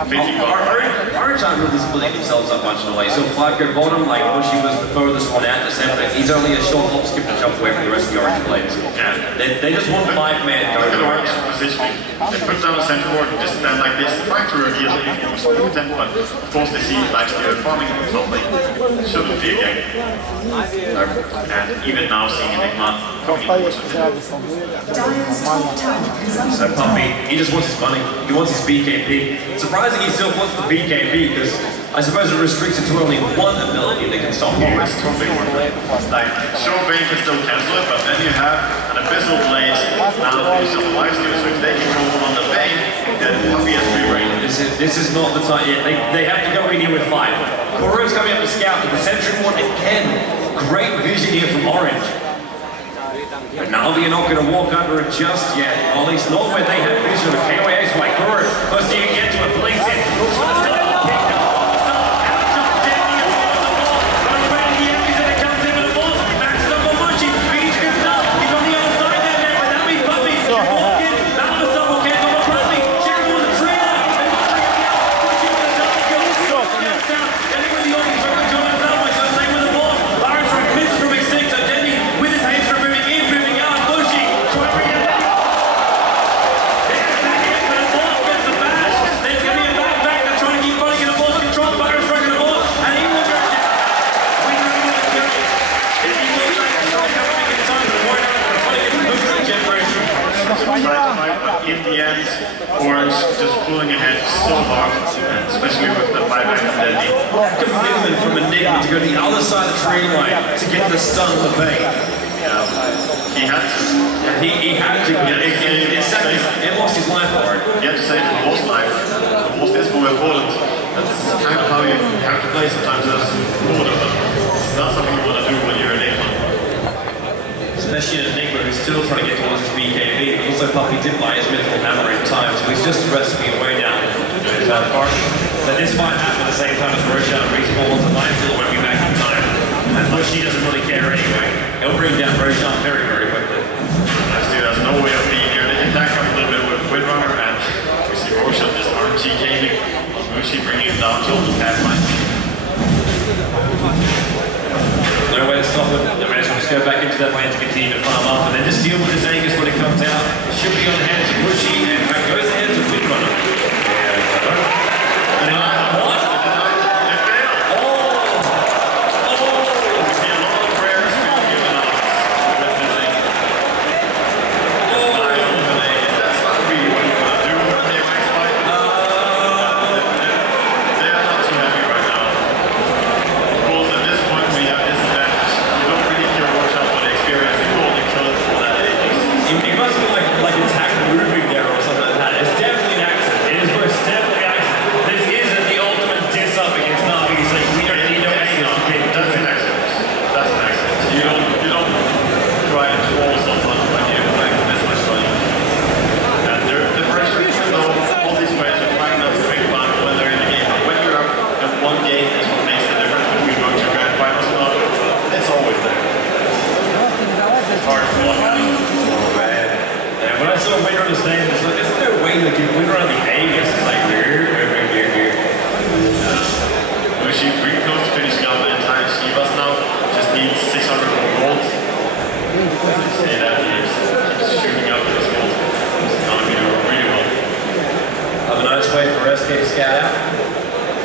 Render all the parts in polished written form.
Orange aren't really splitting themselves up much in a way. So 5 go bottom, like Bushy was the furthest one out to 7, but he's only a short hop, skip, and jump away from the rest of the Orange players. Yeah. They just want 5-man go. Look at Orange positioning. They put down a center ward and just stand like this, trying to reveal if he was potent, but of course they see Lifesteal farming in the top lane. Shouldn't be a game. And even now seeing Enigma coming in. So Puppy, he just wants his money. He wants his BKB. Surprising he still wants the BKB because I suppose it restricts it to only one ability that can stop you. It's totally worth it. Like, sure, Bane can still cancel it, but then you have an Abyssal Blaze now finished on the Lifesteal, so if they can go on the Bane, then Puppy has free reign. This is not the time yet. They have to go in here with 5. Kuro's coming up to scout, but the Sentry Ward again. Great vision here from Orange. But Navi are not going to walk under it just yet. Or at least not where they have vision of KOA Ace by Kuro. First you can get to a place in. Looks for the start. In the end, Orange just pulling ahead so hard, especially with the buyback of Deadly. Commitment from Enigma to go to the other side of the tree line to get the stun of the Bane. Yeah, he had to. He had to. It lost his life for it. He had to save the boss life. The boss is more important. That's kind of how you have to play sometimes as order, but it's not something you want to do when you're an Enigma. Especially an Enigma who's still trying to get towards his BKB. Also, Puppy did buy his Mythical Hammer in time, so he's just wrestling away now. But this might happen at the same time as Roshan respawns and Lifesteal won't be back in time. And Bushy doesn't really care anyway. He'll bring down Roshan very, very quickly. Lifesteal has no way of being here. They can back up a little bit with Windrunner, and we see Roshan just RNG gaming. Bushy bringing him down to the Pathfinder. No way to stop it. The may as well just go back into that lane to continue to farm up and then just deal with his Angus when it comes out. It should be on the hands of Bushy and back goes the hands of Windrunner. What?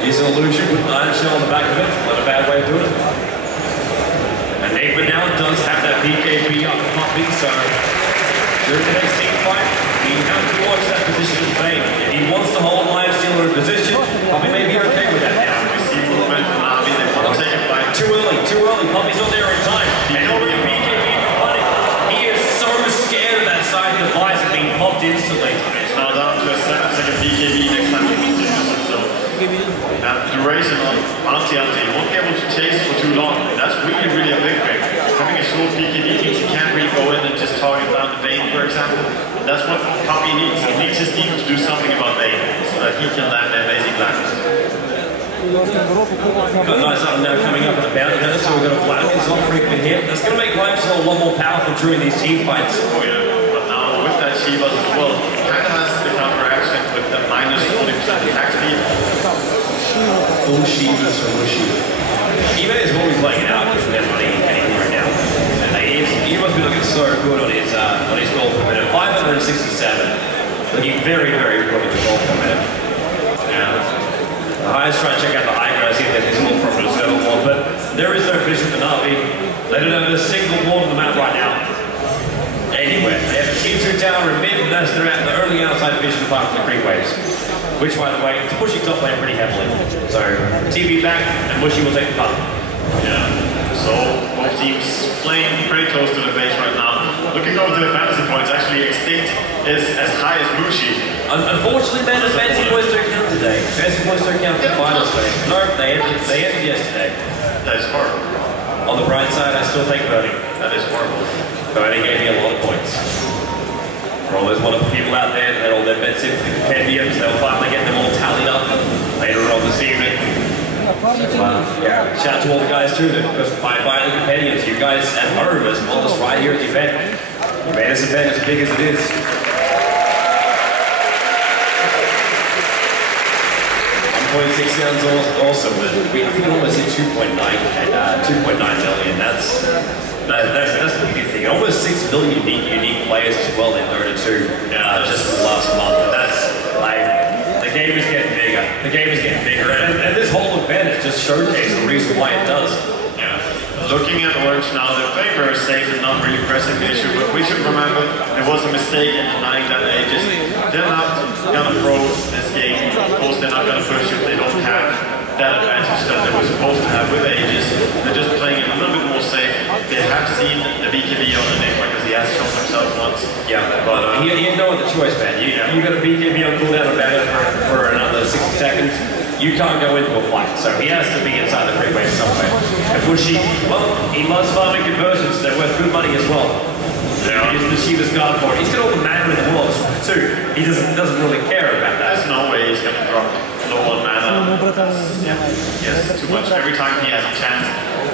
He's an illusion with an iron shell on the back of it. Not a bad way of doing it. Enigma now does have that BKB up Puppy, so during the next team fight, he has to watch that position of Bane. If he wants to hold Lifesteal in a position, Puppy may be okay with that now. We see movement from Navi, they want to take a fight. Too early. Puppy's not there in time. And already BKB from Buddy. He is so scared of that side device of being popped instantly. It's now down to a 7-second BKB next time he needs to use it, so that duration on anti-anti, you won't be able to chase for too long. That's really, really a big thing. Having a short BKB means he can't really go in and just target down the Bane, for example. That's what Puppy needs. He needs his team to do something about Bane so that he can land their basic lands. Got a nice up now coming up at the boundary now, so we've got a flat is offering for him. That's going to make Lifesteal a lot more powerful during these team fights. Oh yeah, but now with that Shivas as well, kind of has the counteraction with the minus 40% attack speed. All Shivas from Mushi. Even is what we're playing out because we have money anywhere now. He must be looking so good on his goal per minute. 567. Looking very, very good with the goal per minute. Yeah. The highest try to check out the high ground, see if there's more from it, level 1, but there is no vision for Navi. They don't have a single wall on the map right now. Anywhere. They have a Tier 2 tower in mid, and that's they're at the early outside vision apart from the creep waves. Which, by the way, it's pushing top lane pretty heavily. So, TV back, and Mushi will take the punt. Yeah. So, both teams playing pretty close to the base right now. Looking over to the fantasy points, actually, Extinct is as high as Mushi. Unfortunately, man, the fantasy points don't count today. Fantasy points don't count for the finals today. No, they ended yesterday. That is horrible. On the bright side, I still take Bernie. That is horrible. Bernie gave me a lot of points. For all those wonderful people out there that had all their bets in for the compendiums, they'll finally get them all tallied up later on this evening. Yeah, shout out to all the guys too that just buy the compendiums. You guys at home as well as right here at the event. You made this event as big as it is. 1.6 sounds awesome, but we almost hit 2.9 million. That's the big thing. Almost 6 million unique players as well in Dota 2 just for the last month. And that's like the game is getting bigger. The game is getting bigger, and this whole event is just showcasing the reason why it does. Yeah. Looking at Orange now, their favor is safe and not really pressing the issue, but we should remember there was a mistake in denying that Aegis. They're not gonna throw this game. Of course, they're not gonna push if they don't have that advantage that they were supposed to have with Aegis. They're just playing it a little bit more safe. They have seen the BKB on the neck because he has shown himself once. Yeah, but he had no other choice, man. You got a BKB on cooldown or banner for another 60 seconds. You can't go into a fight, so he has to be inside the freeway somewhere. And Bushi, well, he loves farming conversions, they're worth good money as well. Yeah. He uses the Shiva's guard for it. He's got all the mana in the world too. He doesn't really care about that. There's no way he's gonna drop low on mana. Yes, too much. Every time he has a chance,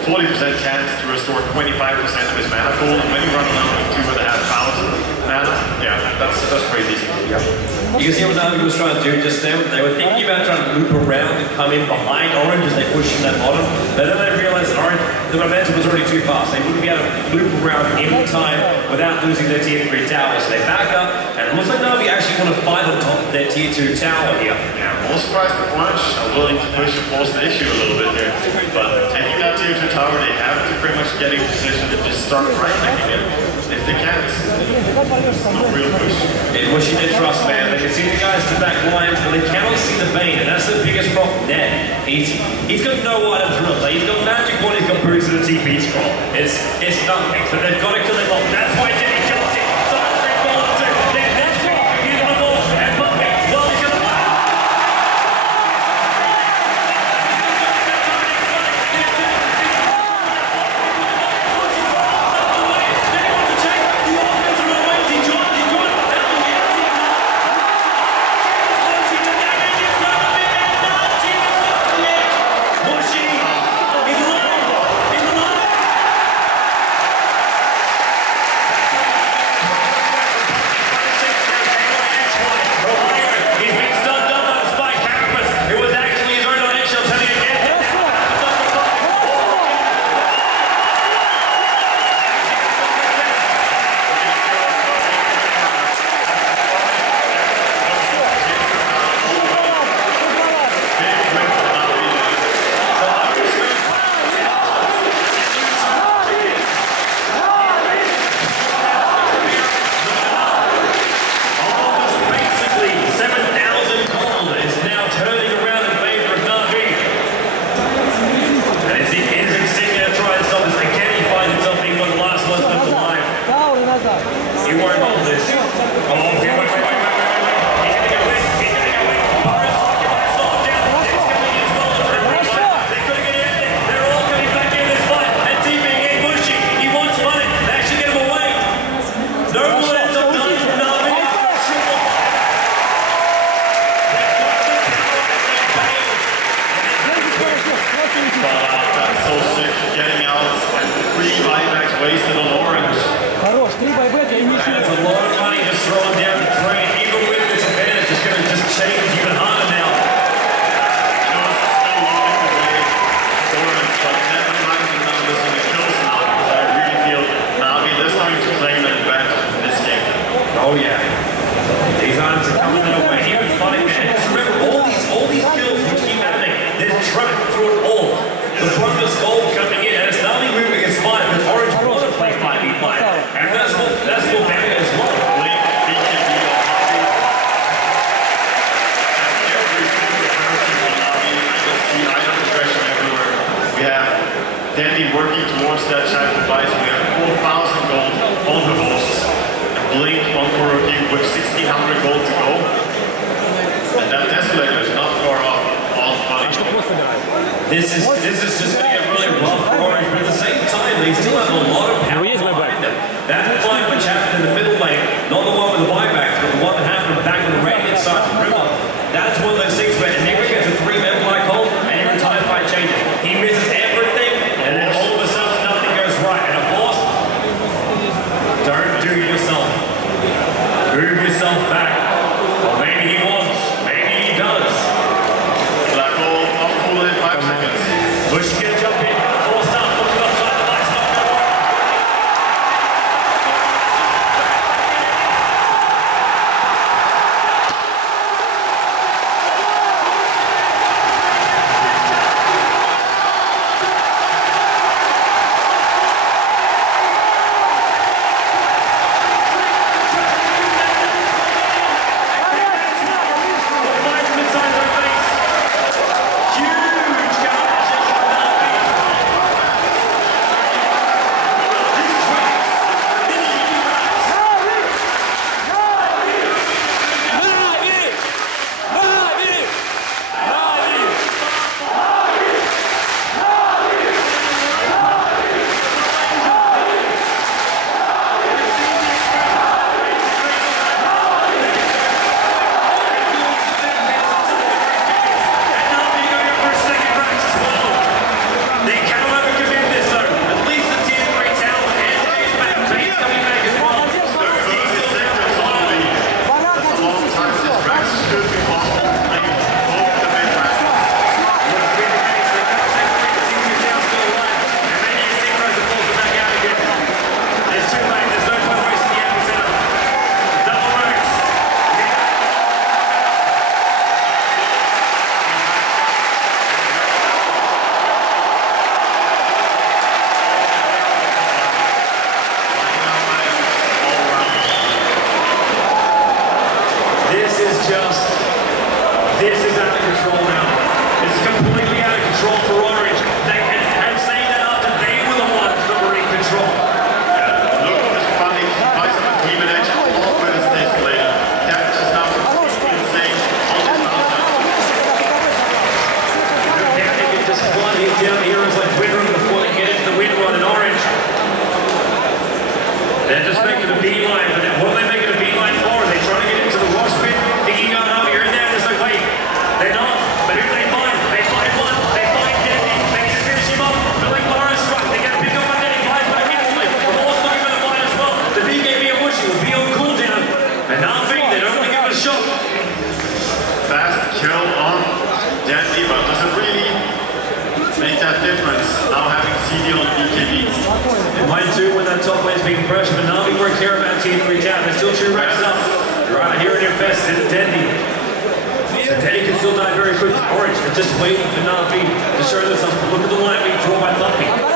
40% chance to restore 25% of his mana pool, and when you run around with 2,500 mana, yeah, that's crazy. Yeah. You can see what Navi was trying to do just then. They were thinking about trying to loop around and come in behind Orange as they pushed in that bottom, but then they realized that Orange, the momentum was already too fast. They wouldn't be able to loop around in time without losing their tier 3 tower. So they back up, and it looks like Navi actually want to fight on top of their tier 2 tower here. Yeah, more surprised that Orange are willing to push and force the issue a little bit here. But taking that tier 2 tower, they have to pretty much get in position and just start right-clicking it. If they can't, no real push. And Mushi did trust, man. They can see the guys in the back lines, but they cannot see the Bane, and that's the biggest problem there. He's got no items to play. He's got magic one, he's got boots and a TP scroll. It's nothing, so they've got to kill him off. That's why Jimmy kills it. So that's three ball two. Then that's three. He's on the ball, and Puppy, well, he's gonna win. working towards that sacrifice. We have 4,000 gold on the hosts. And Blink on Kuroki with 1,600 gold to go. And that Desolator is not far off on funny. This is just going to get really rough for Orange, but at the same time, they still have a lot of power behind them. That fight which happened in the middle lane, not the one with the buybacks, but the one that happened back on the right-hand side of the river, that's one of those things where Enigma gets a 3-man black hole, and every time fight changes. He misses everything, and then all of a sudden nothing goes right. And of course, don't do yourself. Move yourself back. Or maybe he wants, maybe he does. Black hole off cool in 5 seconds. Bush can jump in, forced up, looks outside the lights, not gonna work. This is out of control now. It's completely out of control for Orange. I'm saying that after they were the ones that were in control. Yeah, look at this funny device of Demon Edge all with his Desolator. That is now insane on this mountain. Now they can just flood down the heroes like Windrun before they get into the Windrun and Orange. They're just making a beeline, but what are they making a beeline for? Are they trying to get into the rock spin? Thinking, oh no, you're in there, and it's like, wait, they're not. But who do they find? They find one, they find Denny, they can finish him up. They're like Laura struck, they get a pick up on Denny, flies back instantly. The ball's looking for the fight as well. The BKB and Bushy will be on cooldown. And nothing, they don't really give it a shot. Fast kill on Denny, but does it really make that difference now having CD on BKB? It might too when that top lane's being pressured, but Navi work here about Team 3 down. There's still 2 reps up. They're out here in your fest, it's Dendy. So Dendy can still die very quickly. Orange, they're just waiting for Navi to show themselves. But look at the line being drawn by Puppy.